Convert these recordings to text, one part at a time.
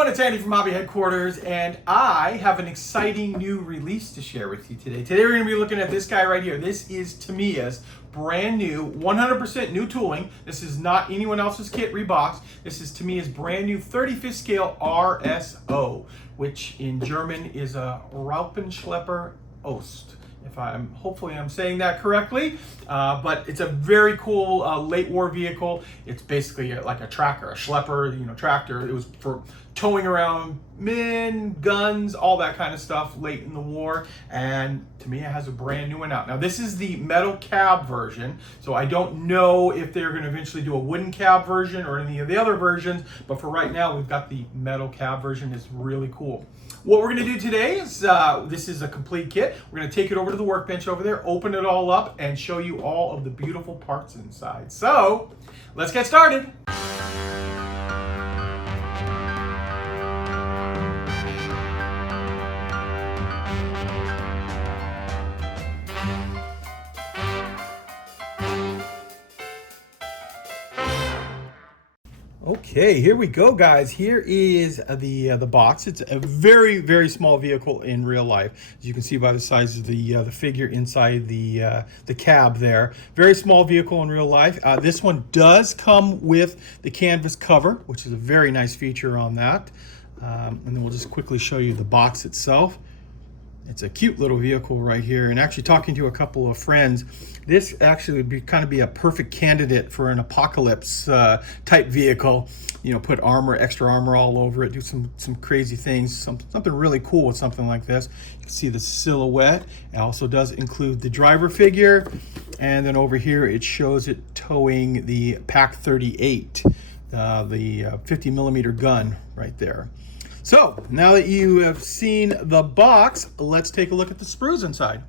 everyone, it's Andy from Hobby Headquarters, and I have an exciting new release to share with you today. Today we're going to be looking at this guy right here. This is Tamiya's brand new, 100% new tooling. This is not anyone else's kit reboxed. This is Tamiya's brand new 35th scale RSO, which in German is a Raupenschlepper Ost. Hopefully I'm saying that correctly, but it's a very cool late war vehicle. It's basically like a tracker, a schlepper, tractor. It was for towing around men, guns, all that kind of stuff late in the war, and Tamiya has a brand new one out. Now this is the metal cab version, so I don't know if they're going to eventually do a wooden cab version or any of the other versions, but for right now we've got the metal cab version. It's really cool. What we're going to do today is, this is a complete kit. We're going to take it over to the workbench over there, open it all up, and show you all of the beautiful parts inside. So, let's get started. Okay, here we go, guys. Here is the box. It's a very, very small vehicle in real life, as you can see by the size of the figure inside the cab there. Very small vehicle in real life. This one does come with the canvas cover, which is a very nice feature on that. And then we'll just quickly show you the box itself. It's a cute little vehicle right here, and actually talking to a couple of friends, this actually would kind of be a perfect candidate for an apocalypse type vehicle. Put extra armor all over it, do some crazy things, something really cool with something like this. You can see the silhouette. It also does include the driver figure, and then over here it shows it towing the Pak 38, the 50 millimeter gun right there. So, now that you have seen the box, let's take a look at the sprues inside.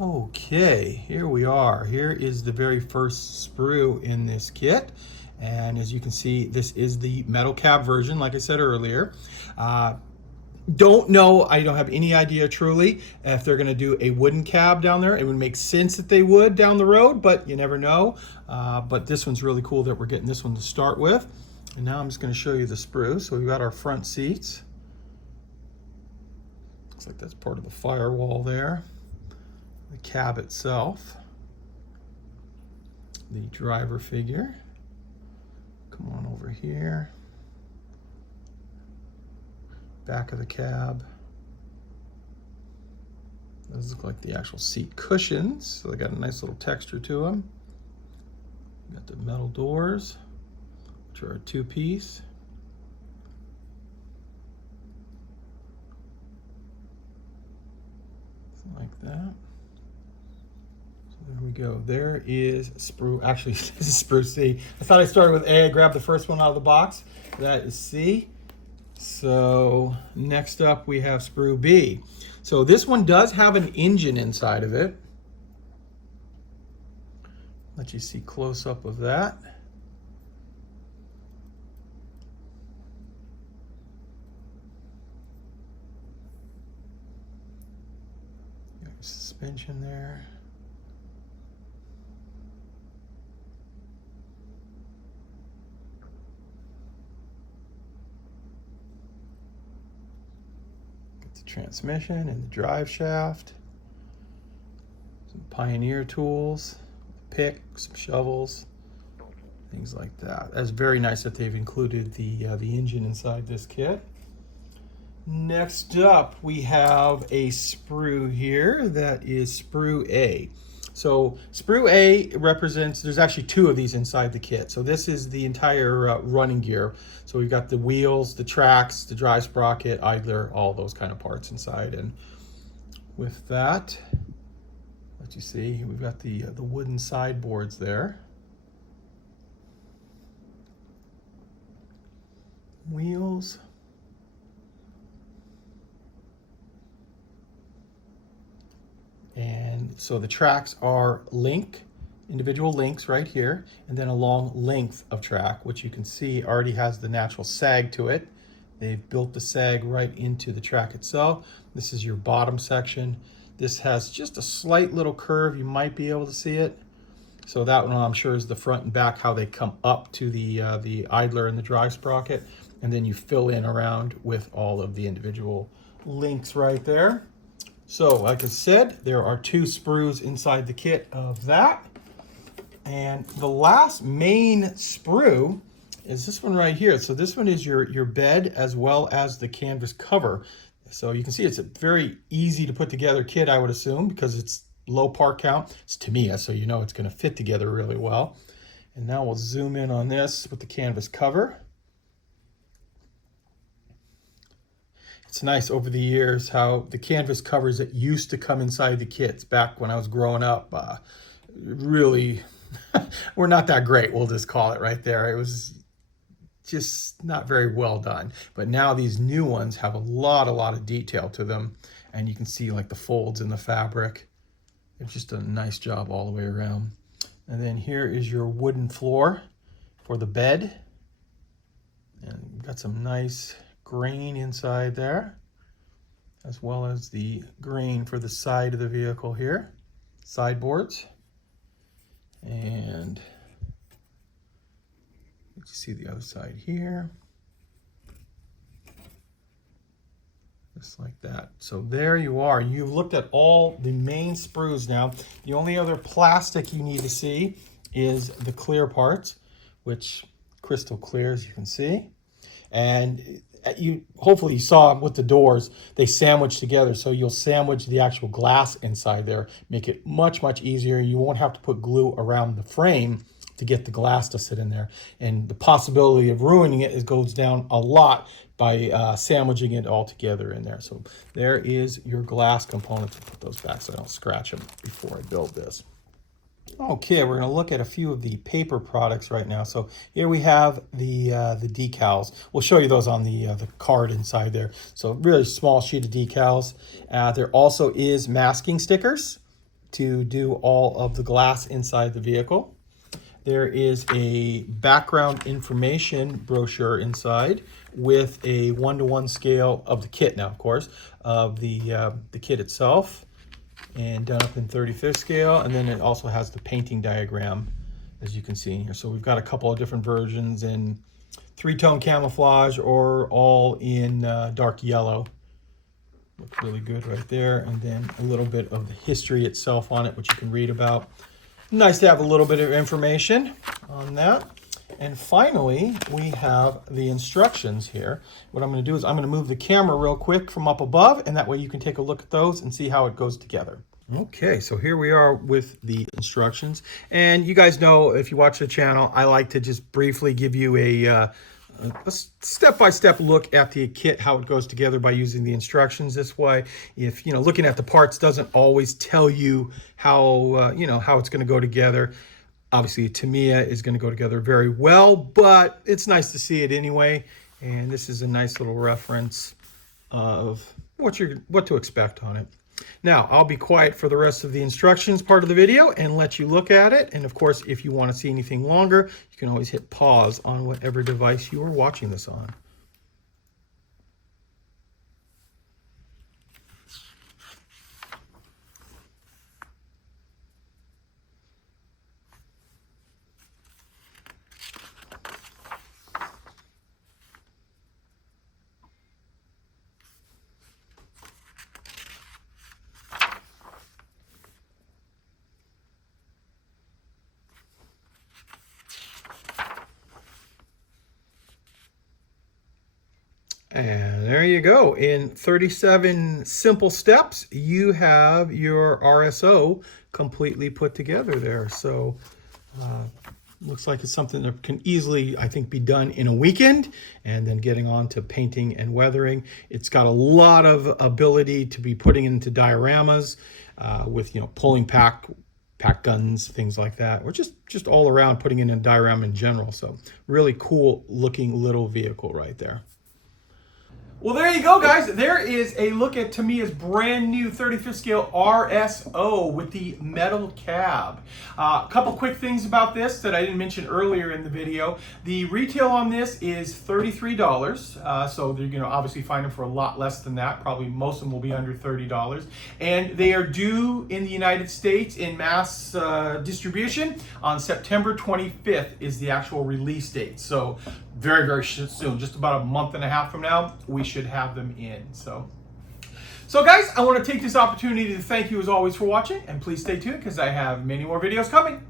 Okay, here we are. Here is the very first sprue in this kit. And as you can see, this is the metal cab version, like I said earlier. Don't know, I don't have any idea truly if they're going to do a wooden cab down there. It would make sense that they would down the road, but you never know. But this one's really cool that we're getting this one to start with. And now I'm just going to show you the sprue. So we've got our front seats. Looks like that's part of the firewall there. The cab itself. The driver figure. Come on over here. Back of the cab. Those look like the actual seat cushions. So they got a nice little texture to them. Got the metal doors, which are a two-piece. Like that. So there we go. There is sprue. Actually, this is sprue C. I thought I started with A. I grabbed the first one out of the box. That is C. So next up we have sprue B. So this one does have an engine inside of it. Let you see close up of that. Suspension there. Get the transmission and the drive shaft. Some Pioneer tools, pick, some shovels, things like that. That's very nice that they've included the engine inside this kit. Next up, we have a sprue here that is sprue A. So sprue A represents, there's actually two of these inside the kit. So this is the entire running gear. So we've got the wheels, the tracks, the drive sprocket, idler, all those kind of parts inside. And with that, let you see, we've got the wooden sideboards there. Wheels. And so the tracks are individual links right here, and then a long length of track, which you can see already has the natural sag to it. They've built the sag right into the track itself. This is your bottom section. This has just a slight little curve. You might be able to see it. So that one I'm sure is the front and back, how they come up to the idler and the drive sprocket. and then you fill in around with all of the individual links right there. So like I said, there are 2 sprues inside the kit of that. And the last main sprue is this one right here. So this one is your bed as well as the canvas cover. So you can see it's a very easy to put together kit, I would assume, because it's low part count. It's Tamiya, so you know it's going to fit together really well. And now we'll zoom in on this with the canvas cover. It's nice over the years how the canvas covers that used to come inside the kits back when I was growing up really were not that great, we'll just call it right there. It was just not very well done. But now these new ones have a lot of detail to them. And you can see like the folds in the fabric. It's just a nice job all the way around. And then here is your wooden floor for the bed. And you've got some nice grain inside there, as well as the grain for the side of the vehicle here, sideboards. And you can see the other side here, just like that. So there you are. You've looked at all the main sprues now. The only other plastic you need to see is the clear parts, which crystal clear, as you can see. And hopefully you saw with the doors, they sandwich together. So you'll sandwich the actual glass inside there, make it much easier. You won't have to put glue around the frame to get the glass to sit in there. And the possibility of ruining it goes down a lot by sandwiching it all together in there. So there is your glass components. I'll put those back so I don't scratch them before I build this. Okay, we're going to look at a few of the paper products right now. So here we have the decals. We'll show you those on the card inside there. So really small sheet of decals. There also is masking stickers to do all of the glass inside the vehicle. There is a background information brochure inside with a 1:1 scale of the kit now, of course, of the kit itself, and done up in 35th scale. And then it also has the painting diagram, as you can see here. So we've got a couple of different versions in 3-tone camouflage or all in dark yellow. Looks really good right there. And then a little bit of the history itself on it, which you can read about. Nice to have a little bit of information on that. And finally, we have the instructions here. What I'm going to do is I'm going to move the camera real quick from up above, and that way you can take a look at those and see how it goes together. Okay, so here we are with the instructions. And you guys know, if you watch the channel, I like to just briefly give you a step-by-step look at the kit, how it goes together by using the instructions. This way, if looking at the parts doesn't always tell you how how it's going to go together. Obviously, Tamiya is going to go together very well, but it's nice to see it anyway. And this is a nice little reference of what to expect on it. Now, I'll be quiet for the rest of the instructions part of the video and let you look at it. And of course, if you want to see anything longer, you can always hit pause on whatever device you are watching this on. And there you go. In 37 simple steps, you have your RSO completely put together there. So looks like it's something that can easily, I think, be done in a weekend, and then getting on to painting and weathering. It's got a lot of ability to be putting into dioramas with, pulling pack guns, things like that, or just all around putting in a diorama in general. So really cool looking little vehicle right there. Well, there you go, guys. There is a look at Tamiya's brand new 35th scale RSO with the metal cab. A couple quick things about this that I didn't mention earlier in the video. The retail on this is $33. So you're going to obviously find them for a lot less than that. Probably most of them will be under $30. And they are due in the United States in mass distribution on September 25th is the actual release date. So very, very soon, just about a month and a half from now, we should have them in. So guys, I want to take this opportunity to thank you as always for watching, and please stay tuned because I have many more videos coming.